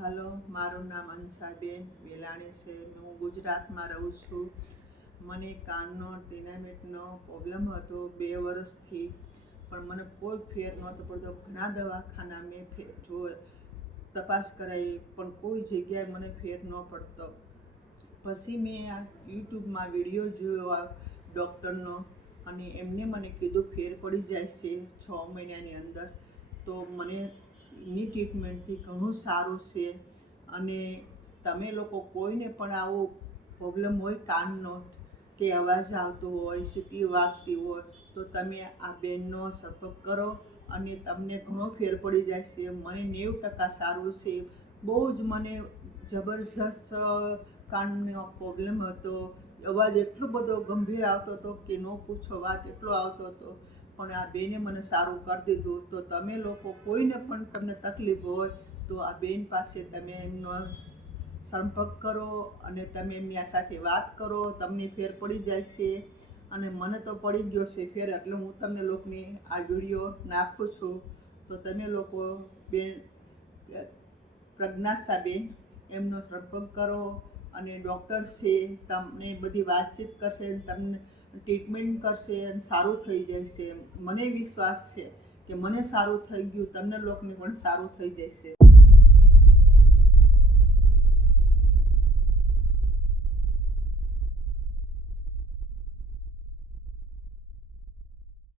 હાલો, મારું નામ અંસાબેન વેલાણી છે. હું ગુજરાતમાં રહું છું. મને કાનનો ટિનામેટનો પ્રોબ્લેમ હતો 2 વર્ષથી, પણ મને કોઈ ફેર નહોતો પડતો. ઘણા દવાખાના મેં તપાસ કરાવી, પણ કોઈ જગ્યાએ મને ફેર ન પડતો. પછી મેં આ યુટ્યુબમાં વિડીયો જોયો આ ડૉક્ટરનો, અને એમને મને કીધું ફેર પડી જાય છે 6 મહિનાની અંદર. તો મને એની ટ્રીટમેન્ટથી ઘણું સારું છે. અને તમે લોકો કોઈને પણ આવો પ્રોબ્લેમ હોય કાનનો, કે અવાજ આવતો હોય, સીટી વાગતી હોય, તો તમે આ બેનનો સંપર્ક કરો અને તમને ઘણો ફેર પડી જાય છે. મને 90% સારું છે. બહુ જ મને જબરજસ્ત કાનનો પ્રોબ્લેમ હતો. અવાજ એટલો બધો ગંભીર આવતો હતો કે ન પૂછો વાત, એટલો આવતો હતો. પણ આ બેને મને સારું કરી દીધું. તો તમે લોકો કોઈને પણ તમને તકલીફ હોય તો આ બેન પાસે તમે એમનો સંપર્ક કરો અને તમે એમની સાથે વાત કરો. તમને ફેર પડી જાય છે. અને મને તો પડી ગયો છે ફેર, એટલે હું તમને લોકોને આ વિડીયો નાખું છું. તો તમે લોકો બેન પ્રજ્ઞાસાબેન એમનો સંપર્ક કરો. અને ડૉક્ટર છે, તમને બધી વાતચીત કરશે, તમને ટ્રીટમેન્ટ કરશે અને સારું થઈ જશે. મને વિશ્વાસ છે કે મને સારું થઈ ગયું, તમને લોકોને પણ સારું થઈ જશે.